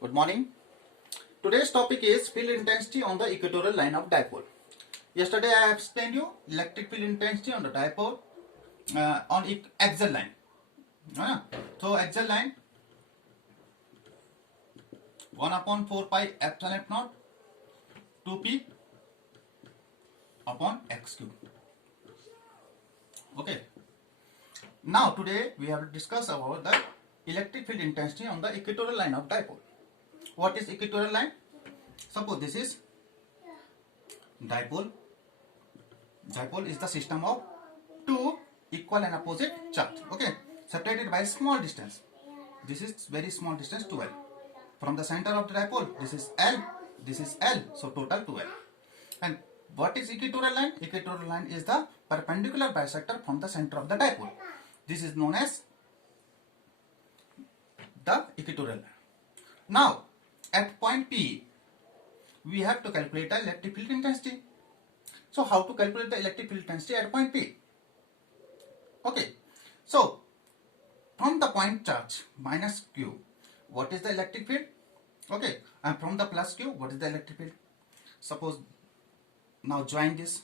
Good morning. Today's topic is field intensity on the equatorial line of dipole. Yesterday I have explained you electric field intensity on the dipole on XII line. So XII line 1 upon 4 pi epsilon naught 2p upon x cube. Okay. Now today we have to discuss about the electric field intensity on the equatorial line of dipole. What is equatorial line? Suppose this is dipole. Dipole is the system of two equal and opposite charge. Okay, separated by a small distance. This is very small distance 12. From the center of the dipole, this is L. This is L. So total 12. And what is equatorial line? Equatorial line is the perpendicular bisector from the center of the dipole. This is known as the equatorial line. Now, at point P, we have to calculate the electric field intensity. So, how to calculate the electric field intensity at point P? Okay, so from the point charge minus Q, what is the electric field? Okay, and from the plus Q, what is the electric field? Suppose now join this.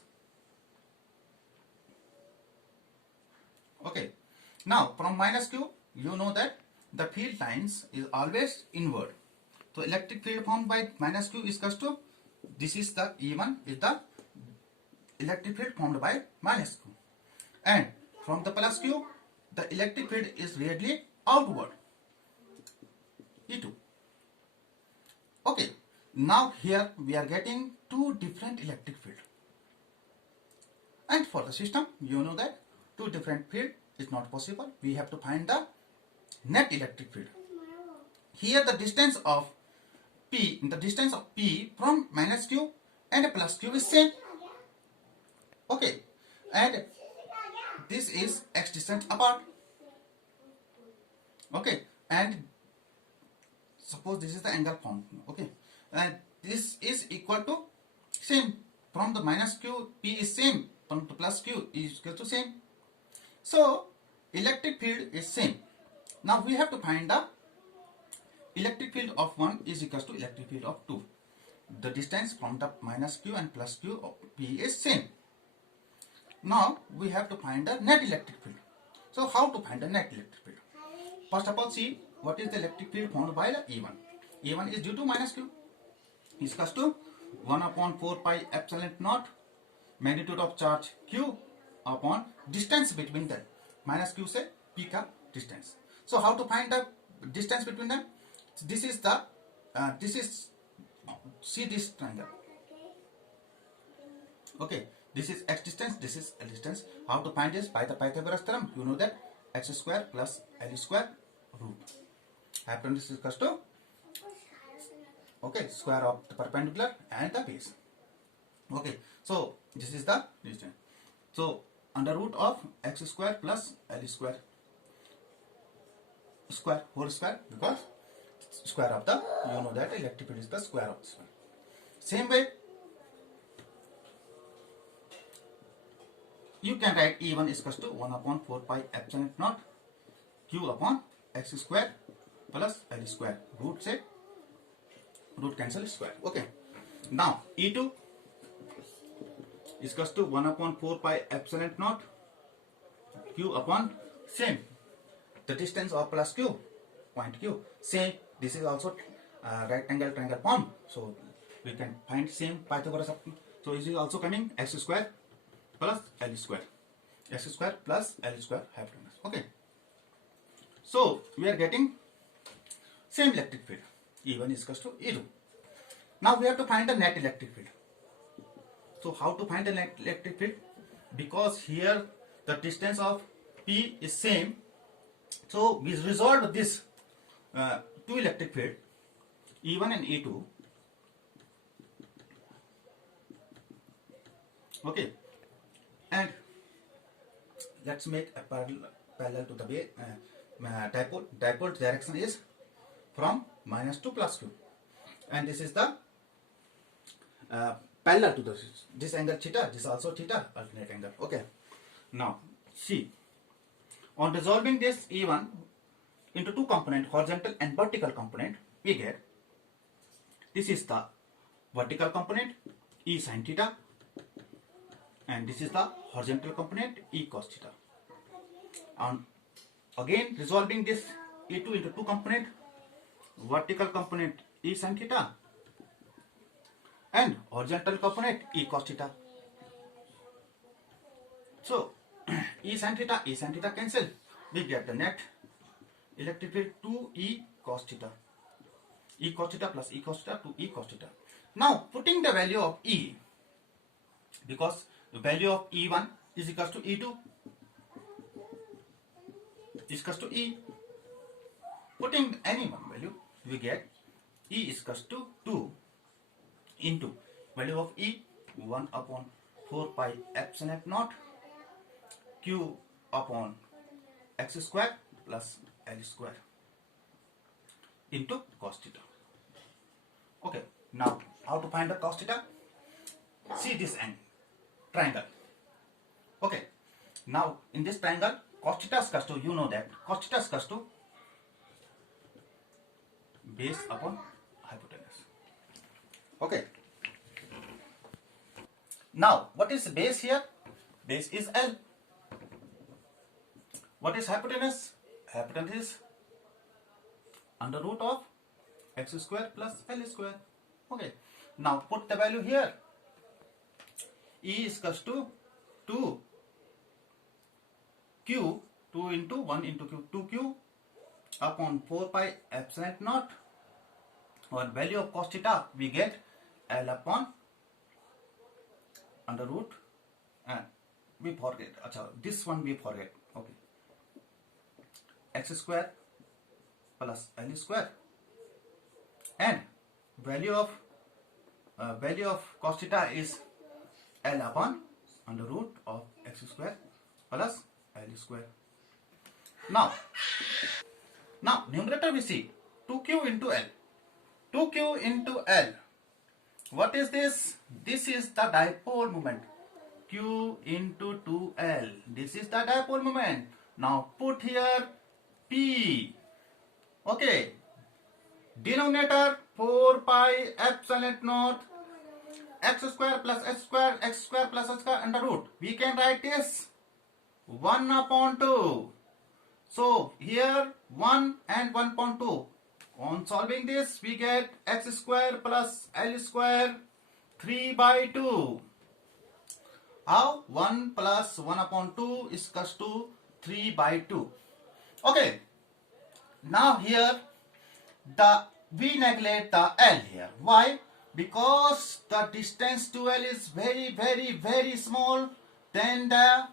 Okay, now from minus Q, you know that the field lines is always inward. So electric field formed by minus Q is equal to, this is the E1 is the electric field formed by minus Q. And from the plus Q, the electric field is really outward, E2. Okay, now here we are getting two different electric field. And for the system, you know that two different field is not possible. We have to find the net electric field. Here the distance of P from minus Q and plus Q is same. Okay, and this is x distance apart. Okay, and suppose this is the angle formed. Okay, and this is equal to same from the minus Q, P is same, from the plus Q is equal to same. So electric field is same. Now we have to find the electric field of 1 is equal to electric field of 2. The distance from the minus Q and plus Q of P is same. Now we have to find the net electric field. So how to find the net electric field? First of all, see what is the electric field formed by the E1. E1 is due to minus Q. Is equal to 1 upon 4 pi epsilon naught magnitude of charge Q upon distance between them. Minus Q say P ka distance. So how to find the distance between them? This is the see this triangle. Okay, this is x distance, this is L distance. How to find this? By the Pythagoras theorem, you know that x square plus L square root. Hypotenuse is equal to okay square of the perpendicular and the base. Okay, so this is the distance. So under root of x square plus L square whole square, because square of the, you know that electric field is the square of the square. Same way you can write E1 is equal to 1 upon 4 pi epsilon naught Q upon x square plus L square. Root cancel square. Okay, now E2 is equal to 1 upon 4 pi epsilon naught Q upon same the distance of plus Q, point Q, same. This is also right angle triangle form, so we can find same Pythagoras. So it is also coming x square plus L square, x square plus L square hypotenuse. Okay, so we are getting same electric field. E1 is equal to E2. Now we have to find the net electric field. So how to find the net electric field? Because here the distance of P is same, so we resolve this two electric field E1 and E2. Okay, and let's make a parallel to the dipole. Dipole direction is from minus to plus Q, and this is the parallel to this angle theta. This is also theta, alternate angle. Okay, now see, on resolving this E1 into two component, horizontal and vertical component, we get This is the vertical component E sin theta, and this is the horizontal component E cos theta. And again resolving this E2 into two component, vertical component E sin theta and horizontal component E cos theta. So E sin theta cancel. We get the net electric field 2E cos theta. E cos theta plus E cos theta to E cos theta. Now putting the value of E, because the value of E1 is equals to E2 is equals to E. Putting any one value, we get E is equals to 2 into value of E 1 upon 4 pi epsilon naught Q upon x square plus L square into cos theta. Okay, now how to find the cos theta? See this triangle. Okay, now in this triangle, cos theta is equals to, you know that cos theta is equals to base upon hypotenuse. Okay. Now, what is base here? Base is L. What is hypotenuse? Hypotenuse is under root of x square plus L square. Okay. Now put the value here. E is equals to 2 Q, 2 into 1 into Q, 2Q upon 4 pi epsilon naught. Or value of cos theta we get L upon under root, and we forget. This one we forget. Okay. X square plus L square, and value of cos theta is L upon under root of x square plus L square. Now numerator we see 2Q into L. 2Q into L. What is this? This is the dipole moment. Q into 2L. This is the dipole moment. Now put here P. Okay. Denominator 4 pi epsilon naught x square plus x square plus x square under root. We can write this 1 upon 2. So here 1 and 1 upon 2. On solving this, we get x square plus L square 3 by 2. How? 1 plus 1 upon 2 is equals to 3 by 2. Okay. Now here we neglect the L here. Why? Because the distance to L is very, very, very small than the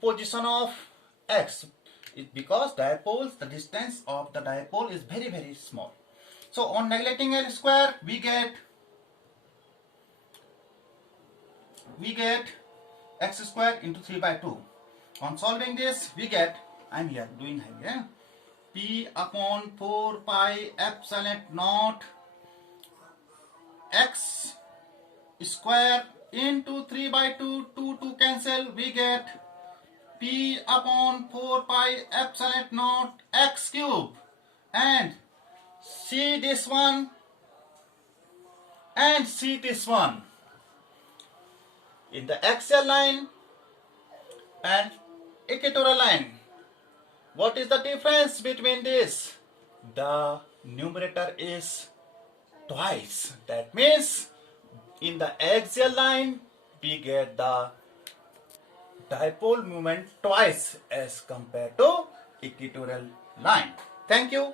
position of x. Because dipoles, the distance of the dipole is very, very small. So on neglecting L square, we get x square into 3 by 2. On solving this, we get, I'm here doing here, P upon 4 pi epsilon naught x square into 3 by 2, 2 cancel, we get P upon 4 pi epsilon naught x cube, and see this one and see this one in the axial line and equatorial line. What is the difference between this? The numerator is twice. That means in the axial line we get the dipole moment twice as compared to equatorial line. Thank you.